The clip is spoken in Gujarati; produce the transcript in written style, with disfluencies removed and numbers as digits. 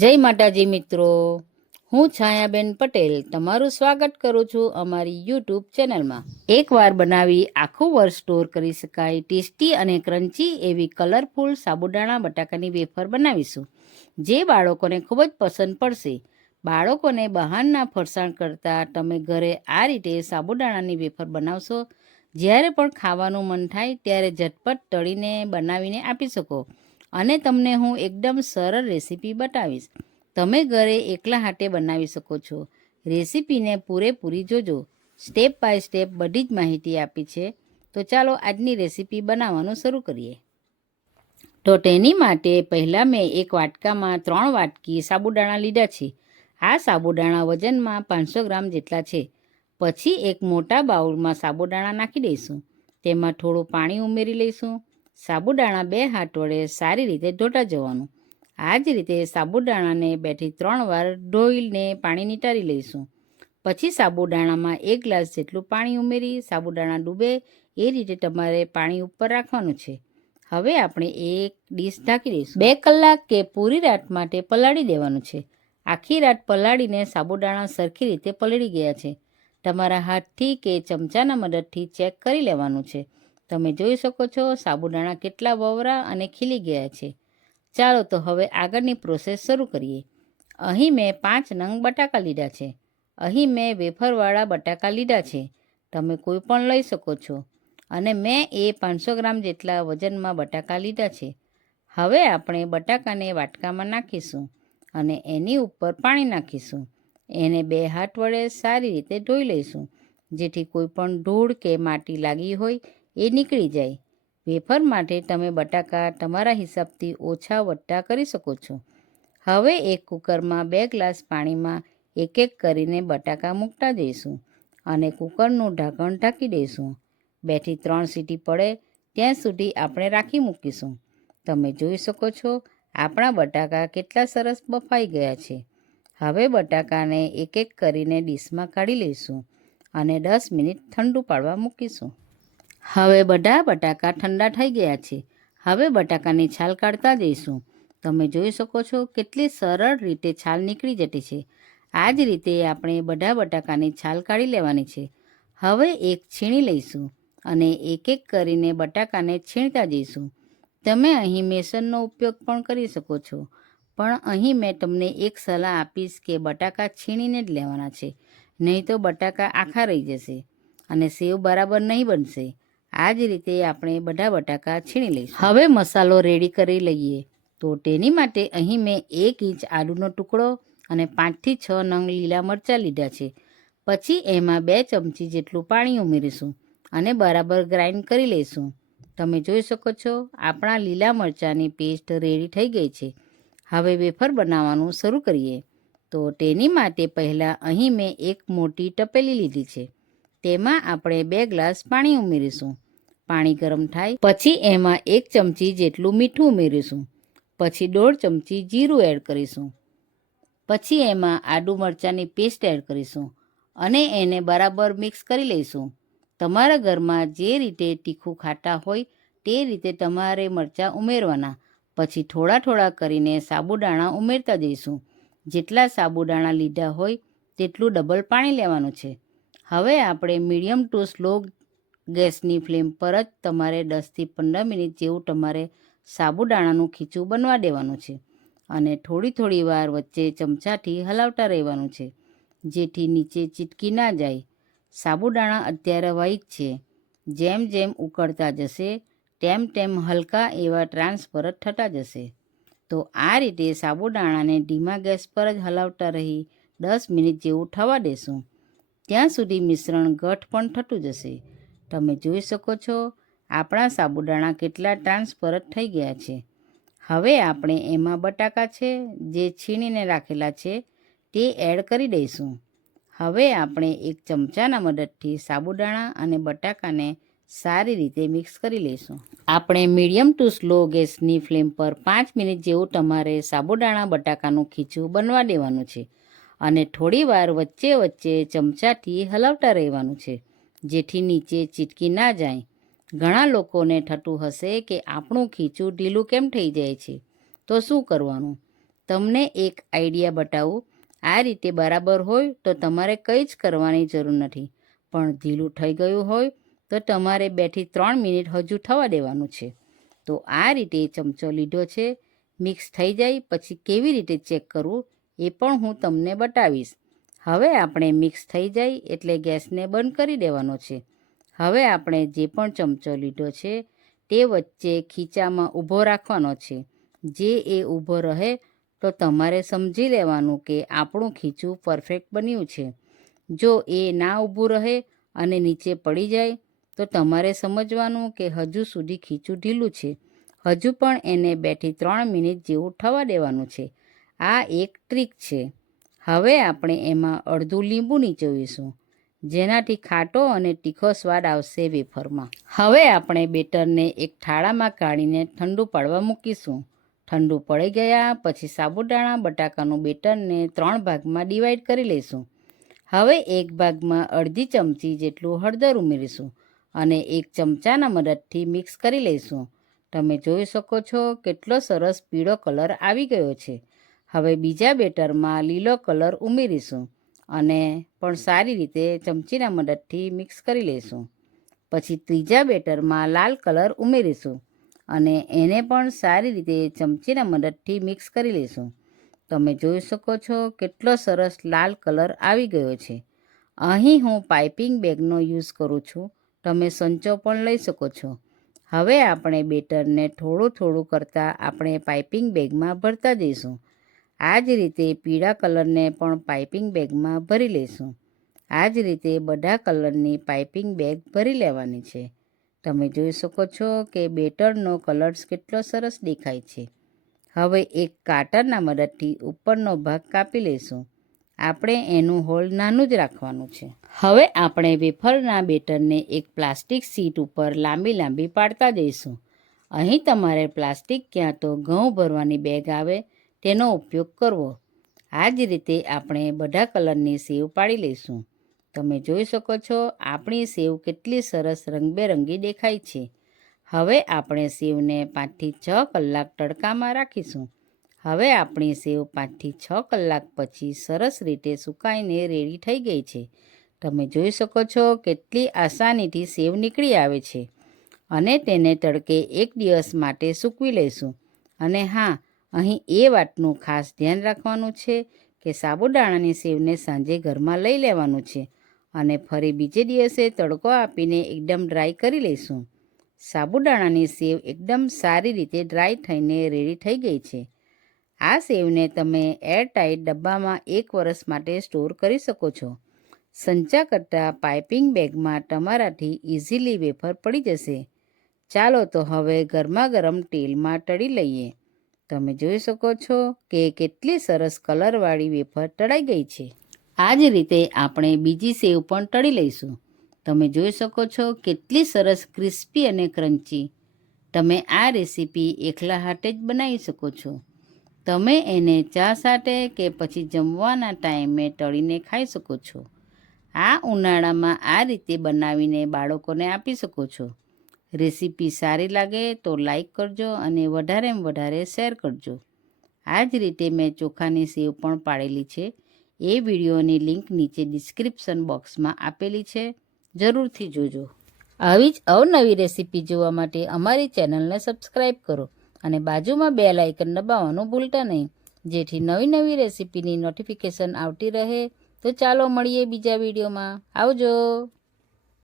જય માતાજી મિત્રો, હું છાયાબેન પટેલ તમારું સ્વાગત કરું છું અમારી યુટ્યુબ ચેનલમાં. એકવાર બનાવી આખું વર્ષ સ્ટોર કરી શકાય ટેસ્ટી અને ક્રન્ચી એવી કલરફુલ સાબુદાણા બટાકાની વેફર બનાવીશું, જે બાળકોને ખૂબ જ પસંદ પડશે. બાળકોને બહારના ફરસાણ કરતાં તમે ઘરે આ રીતે સાબુદાણાની વેફર બનાવશો, જ્યારે પણ ખાવાનું મન થાય ત્યારે ઝટપટ તળીને બનાવીને આપી શકો. અને તમને હું એકદમ સરળ રેસીપી બતાવીશ. તમે ઘરે એકલા હાથે બનાવી શકો છો. રેસીપીને પૂરેપૂરી જોજો. સ્ટેપ બાય સ્ટેપ બધી જ માહિતી આપી છે. તો ચાલો આજની રેસીપી બનાવવાનું શરૂ કરીએ. તો તેની માટે પહેલાં મેં એક વાટકામાં 3 વાટકી સાબુદાણા લીધા છે. આ સાબુદાણા વજનમાં 500 ગ્રામ જેટલા છે. પછી એક મોટા બાઉલમાં સાબુદાણા નાખી દઈશું. તેમાં થોડું પાણી ઉમેરી લઈશું. સાબુદાણા 2 હાથ વડે સારી રીતે ધોતા જવાનું. આ જ રીતે સાબુદાણાને 2 થી 3 વાર ધોઈને પાણી નિતારી લઈશું. પછી સાબુદાણામાં 1 ગ્લાસ જેટલું પાણી ઉમેરી સાબુદાણા ડૂબે એ રીતે તમારે પાણી ઉપર રાખવાનું છે. હવે આપણે એક ડીશ ઢાંકી દઈશું. 2 કલાક કે પૂરી રાત માટે પલાળી દેવાનું છે. આખી રાત પલાળીને સાબુદાણા સરખી રીતે પલળી ગયા છે. તમારા હાથથી કે ચમચાના મદદથી ચેક કરી લેવાનું છે. તમે જોઈ શકો છો સાબુદાણા કેટલા વવરા અને ખીલી ગયા છે. ચાલો તો હવે આગળની પ્રોસેસ શરૂ કરીએ. અહીં મેં 5 નંગ બટાકા લીધા છે. અહીં મેં વેફરવાળા બટાકા લીધા છે. તમે કોઈ પણ લઈ શકો છો. અને મેં 500 ગ્રામ જેટલા વજનમાં બટાકા લીધા છે. હવે આપણે બટાકાને વાટકામાં નાખીશું અને એની ઉપર પાણી નાખીશું. એને 2 હાથ વડે સારી રીતે ધોઈ લઈશું, જેથી કોઈ પણ ધૂળ કે માટી લાગી હોય એ નીકળી જાય. વેફર માટે તમે બટાકા તમારા હિસાબથી ઓછા વધતા કરી શકો છો. હવે એક કુકરમાં 2 ગ્લાસ પાણીમાં એક એક કરીને બટાકા મૂકતા જઈશું અને કુકરનું ઢાંકણ ઢાંકી દઈશું. 2 થી 3 સીટી પડે ત્યાં સુધી આપણે રાખી મૂકીશું. તમે જોઈ શકો છો આપણા બટાકા કેટલા સરસ બફાઈ ગયા છે. હવે બટાકાને એક એક કરીને ડીશમાં કાઢી લઈશું અને 10 મિનિટ ઠંડુ પાડવા મૂકીશું. હવે બધા બટાકા ઠંડા થઈ ગયા છે. હવે બટાકાની છાલ કાઢતા જઈશું. તમે જોઈ શકો છો કેટલી સરળ રીતે છાલ નીકળી જતી છે. આ જ રીતે આપણે બધા બટાકાની છાલ કાઢી લેવાની છે. હવે એક છીણી લઈશું અને એક એક કરીને બટાકાને છીણતા જઈશું. તમે અહીં મેસરનો ઉપયોગ પણ કરી શકો છો, પણ અહીં મેં તમને એક સલાહ આપીશ કે બટાકા છીણીને જ લેવાના છે, નહીં તો બટાકા આખા રહી જશે અને સેવ બરાબર નહીં બનશે. આ જ રીતે આપણે બધા બટાકા છીણી લઈશું. હવે મસાલો રેડી કરી લઈએ. તો તેની માટે અહીં મેં 1 ઇંચ આદુનો ટુકડો અને 5 થી 6 નંગ લીલા મરચાં લીધા છે. પછી એમાં 2 ચમચી જેટલું પાણી ઉમેરીશું અને બરાબર ગ્રાઇન્ડ કરી લઈશું. તમે જોઈ શકો છો આપણા લીલા મરચાંની પેસ્ટ રેડી થઈ ગઈ છે. હવે વેફર બનાવવાનું શરૂ કરીએ. તો તેની માટે પહેલાં અહીં મેં એક મોટી તપેલી લીધી છે. તેમાં આપણે 2 ગ્લાસ પાણી ઉમેરીશું. પાણી ગરમ થાય પછી એમાં 1 ચમચી જેટલું મીઠું ઉમેરીશું. પછી 1.5 ચમચી જીરું એડ કરીશું. પછી એમાં આદુ મરચાંની પેસ્ટ એડ કરીશું અને એને બરાબર મિક્સ કરી લઈશું. તમારા ઘરમાં જે રીતે તીખું ખાતા હોય તે રીતે તમારે મરચાં ઉમેરવાના. પછી થોડા થોડા કરીને સાબુદાણા ઉમેરતા જઈશું. જેટલા સાબુદાણા લીધા હોય તેટલું ડબલ પાણી લેવાનું છે. હવે આપણે મીડિયમ ટુ સ્લો ગેસની ફ્લેમ પર જ તમારે 10 થી 15 મિનિટ જેવું તમારે સાબુદાણાનું ખીચું બનવા દેવાનું છે અને થોડી થોડી વાર વચ્ચે ચમચાથી હલાવતા રહેવાનું છે, જેથી નીચે ચીટકી ના જાય. સાબુદાણા અત્યારે વ્હાઈટ છે. જેમ જેમ ઉકળતા જશે તેમ તેમ હલકા એવા ટ્રાન્સફરટ થતા જશે. તો આ રીતે સાબુદાણાને ધીમા ગેસ પર જ હલાવતા રહી 10 મિનિટ જેવું થવા દેશું. ત્યાં સુધી મિશ્રણ ઘટ પણ થતું જશે. તમે જોઈ શકો છો આપણા સાબુદાણા કેટલા ટ્રાન્સફરટ થઈ ગયા છે. હવે આપણે એમાં બટાકા છે જે છીણીને રાખેલા છે તે એડ કરી દઈશું. હવે આપણે એક ચમચાના મદદથી સાબુદાણા અને બટાકાને સારી રીતે મિક્સ કરી લઈશું. આપણે મીડિયમ ટુ સ્લો ગેસની ફ્લેમ પર 5 મિનિટ જેવું તમારે સાબુદાણા બટાકાનું ખીચું બનવા દેવાનું છે અને થોડી વાર વચ્ચે વચ્ચે ચમચાથી હલાવતા રહેવાનું છે, જેથી નીચે ચીટકી ના જાય. ઘણા લોકોને થતું હશે કે આપણું ખીચું ઢીલું કેમ થઈ જાય છે, તો શું કરવાનું? તમને એક આઈડિયા બતાવું. આ રીતે બરાબર હોય તો તમારે કંઈ જ કરવાની જરૂર નથી, પણ ઢીલું થઈ ગયું હોય તો તમારે 2 થી 3 મિનિટ હજુ થવા દેવાનું છે. તો આ રીતે ચમચો લીધો છે. મિક્સ થઈ જાય પછી કેવી રીતે ચેક કરવું એ પણ હું તમને બતાવીશ. હવે આપણે મિક્સ થઈ જાય એટલે ગેસને બંધ કરી દેવાનો છે. હવે આપણે જે પણ ચમચો લીધો છે તે વચ્ચે ખીચામાં ઊભો રાખવાનો છે. જે એ ઊભો રહે તો તમારે સમજી લેવાનું કે આપણું ખીચું પરફેક્ટ બન્યું છે. જો એ ના ઊભું રહે અને નીચે પડી જાય તો તમારે સમજવાનું કે હજુ સુધી ખીચું ઢીલું છે. હજુ પણ એને 2 થી 3 મિનિટ જેવું થવા દેવાનું છે. આ એક ટ્રીક છે. હવે આપણે એમાં અડધું લીંબુ નીચોવીશું, જેનાથી ખાટો અને તીખો સ્વાદ આવશે વેફરમાં. હવે આપણે બેટરને એક થાળામાં કાઢીને ઠંડુ પાડવા મૂકીશું. ઠંડુ પડી ગયા પછી સાબુદાણા બટાકાનું બેટરને 3 ભાગમાં ડિવાઈડ કરી લઈશું. હવે એક ભાગમાં અડધી ચમચી જેટલું હળદર ઉમેરીશું અને 1 ચમચાના મદદથી મિક્સ કરી લઈશું. તમે જોઈ શકો છો કેટલો સરસ પીળો કલર આવી ગયો છે. હવે બીજા બેટરમાં લીલો કલર ઉમેરીશું અને પણ સારી રીતે ચમચીના મદદથી મિક્સ કરી લઈશું. પછી ત્રીજા બેટરમાં લાલ કલર ઉમેરીશું અને એને પણ સારી રીતે ચમચીના મદદથી મિક્સ કરી લઈશું. તમે જોઈ શકો છો કેટલો સરસ લાલ કલર આવી ગયો છે. અહીં હું પાઇપિંગ બેગનો યુઝ કરું છું. તમે સંચો પણ લઈ શકો છો. હવે આપણે બેટરને થોડું થોડું કરતાં આપણે પાઇપિંગ બેગમાં ભરતા જઈશું. આ જ રીતે પીળા કલરને પણ પાઇપિંગ બેગમાં ભરી લઈશું. આ જ રીતે બધા કલરની પાઇપિંગ બેગ ભરી લેવાની છે. તમે જોઈ શકો છો કે બેટરનો કલર કેટલો સરસ દેખાય છે. હવે એક કાતરના મદદથી ઉપરનો ભાગ કાપી લઈશું. આપણે એનું હોલ નાનું જ રાખવાનું છે. હવે આપણે વેફરના બેટરને એક પ્લાસ્ટિક શીટ ઉપર લાંબી લાંબી પાડતા જઈશું. અહીં તમારે પ્લાસ્ટિક ક્યાં તો ઘઉં ભરવાની બેગ આવે તેનો ઉપયોગ કરવો. આ જ રીતે આપણે બધા કલરની સેવ પાડી લઈશું. તમે જોઈ શકો છો આપણી સેવ કેટલી સરસ રંગબેરંગી દેખાય છે. હવે આપણે સેવને 5 થી 6 કલાક તડકામાં રાખીશું. હવે આપણી સેવ 5 થી 6 કલાક પછી સરસ રીતે સુકાઈને રેડી થઈ ગઈ છે. તમે જોઈ શકો છો કેટલી આસાનીથી સેવ નીકળી આવે છે. અને તેને તડકે 1 દિવસ માટે સૂકવી લઈશું. અને હા, અહીં એ વાતનું ખાસ ધ્યાન રાખવાનું છે કે સાબુદાણાની સેવને સાંજે ઘરમાં લઈ લેવાનું છે અને ફરી બીજે દિવસે તડકો આપીને એકદમ ડ્રાય કરી લઈશું. સાબુદાણાની સેવ એકદમ સારી રીતે ડ્રાય થઈને રેડી થઈ ગઈ છે. આ સેવને તમે એરટાઇટ ડબ્બામાં 1 વર્ષ માટે સ્ટોર કરી શકો છો. સંચા કરતાં પાઇપિંગ બેગમાં તમારાથી ઇઝીલી વેફર પડી જશે. ચાલો તો હવે ગરમા ગરમ તેલમાં તળી લઈએ. તમે જોઈ શકો છો કે કેટલી સરસ કલરવાળી વેફર તળાઈ ગઈ છે. આ જ રીતે આપણે બીજી સેવ પણ તળી લઈશું. તમે જોઈ શકો છો કેટલી સરસ ક્રિસ્પી અને ક્રન્ચી. તમે આ રેસીપી એકલા હાથે જ બનાવી શકો છો. તમે એને ચા સાથે કે પછી જમવાના ટાઈમે તળીને ખાઈ શકો છો. આ ઉનાળામાં આ રીતે બનાવીને બાળકોને આપી શકો છો. રેસીપી સારી લાગે તો લાઈક કરજો અને વધારેમાં વધારે શેર કરજો. આ જ રીતે મેં ચોખાની સેવ પણ પાડેલી છે. એ વિડીયોની લિંક નીચે ડિસ્ક્રિપ્શન બોક્સમાં આપેલી છે. જરૂરથી જોજો. આવી જ અવનવી રેસીપી જોવા માટે અમારી ચેનલને સબસ્ક્રાઈબ કરો અને બાજુમાં બેલ આઇકન દબાવવાનું ભૂલતા નહીં, જેથી નવી નવી રેસીપીની નોટિફિકેશન આવતી રહે. તો ચાલો મળીએ બીજા વિડીયોમાં. આવજો.